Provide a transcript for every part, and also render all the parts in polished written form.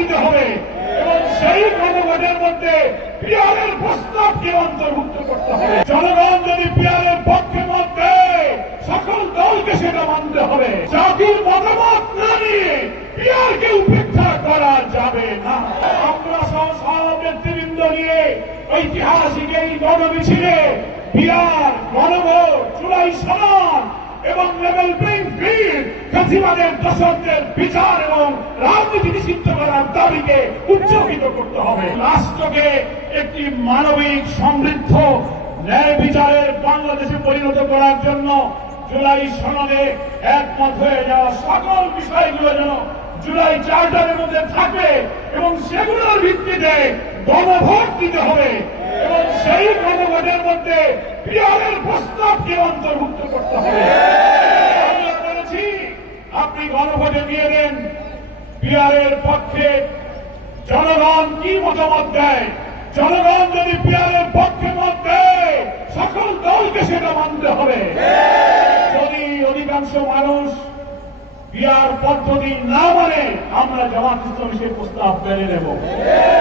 দিতে হবে এবং সেই গণভোটের মধ্যে পিআরের প্রস্তাবকে অন্তর্ভুক্ত করতে হবে। জনগণ যদি পিআরের পক্ষে মত দেয়, সকল দলকে সেটা মানতে হবে। জাতির মতামত না নিয়ে পিআরকে উপেক্ষা করা যাবে না। আমরা সব নেতৃবৃন্দ নিয়ে ঐতিহাসিক এই গণমিছিলে পিআর, গণভোট, জুলাই সনদ এবং লেভেল প্লেইং ফিল্ড, ফ্যাসিবাদের দোষরদের বিচার এবং রাজনীতি নিষিদ্ধ করার দাবিকে উজ্জীবিত করতে হবে। রাষ্ট্রকে একটি মানবিক, সমৃদ্ধ, ন্যায় বিচারের বাংলাদেশে পরিণত করার জন্য জুলাই সনদে একমত হয়ে যাওয়া সকল বিষয়গুলো যেন জুলাই চার্টারের মধ্যে থাকে এবং সেগুলোর ভিত্তিতে গণভোট দিতে হবে এবং সেই গণভোটের মধ্যে পিআরের প্রস্তাবকে অন্তর্ভুক্ত করতে হবে। আমরা বলেছি আপনি গণভোটে দিয়ে দেন পিআরের পক্ষে জনগণ কি মতামত দেয়। জনগণ যদি পিআরের পক্ষে মত দেয়, সকল দলকে সেটা মানতে হবে। যদি অধিকাংশ মানুষ পিআর পদ্ধতি না মানে আমরা জামাত ইসলামী সেই প্রস্তাব মেনে নেব,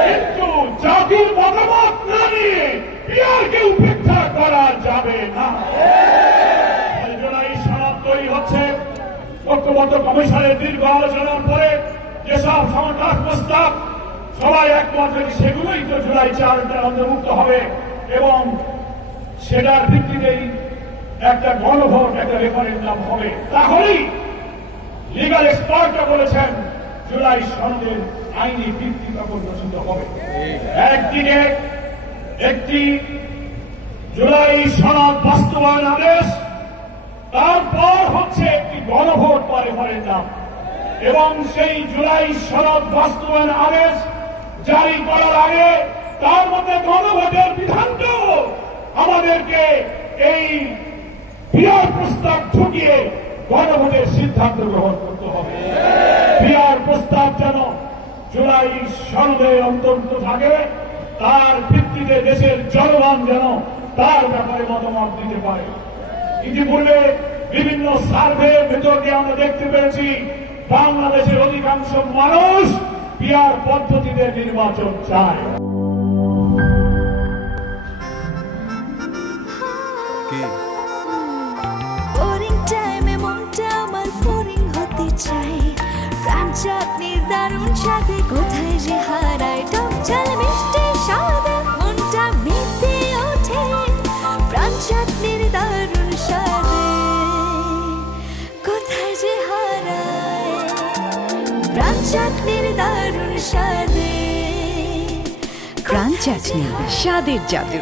কিন্তু জাতির মতামত না নিয়ে পিআরকে উপেক্ষা করা যাবে না। জুলাই সনদ তৈরি হচ্ছে ঐক্যবদ্ধ কমিশনের দীর্ঘ আলোচনার পরে যেসব সমাধান প্রস্তাব সবাই একমত হয়েছে সেগুলোই তো জুলাই চার্টারে অন্তর্ভুক্ত হবে এবং সেটার ভিত্তিতেই একটা গণভোট, একটা রেফারেন্ডাম হবে। তাহলেই লিগাল এক্সপার্টরা বলেছেন জুলাই সনদের আইনি ভিত্তি তখন রচিত হবে। একদিকে একটি জুলাই সনদ বাস্তবায়ন আদেশ, তারপর হচ্ছে একটি গণভোট বা রেফারেন্ডাম এবং সেই জুলাই সনদ বাস্তবায়ন আদেশ জারি করার আগে তার মধ্যে গণভোটের বিধানটাও আমাদেরকে এই পিআর প্রস্তাব ঢুকিয়ে গণভোটের সিদ্ধান্ত গ্রহণ করতে হবে। পিআর প্রস্তাব যেন জুলাই সনদে অন্তর্ভুক্ত থাকে, তার ভিত্তিতে দেশের জনগণ যেন তার ব্যাপারে মতামত দিতে পারে। ইতিপূর্বে বিভিন্ন সার্ভের ভেতর দিয়ে আমরা দেখতে পেরেছি বাংলাদেশের অধিকাংশ মানুষ পিআর পদ্ধতিতে নির্বাচন চায়। চাটনির দারুণ স্বাদে কোথায় যে হারায় টক ঝাল মিষ্টি স্বাদে মনটা মেতে ওঠে প্রাণ চাটনির দারুণ স্বাদে কোথায় যে হারায় প্রাণ চাটনির দারুণ স্বাদে। প্রাণ চাটনি, স্বাদের জাদু।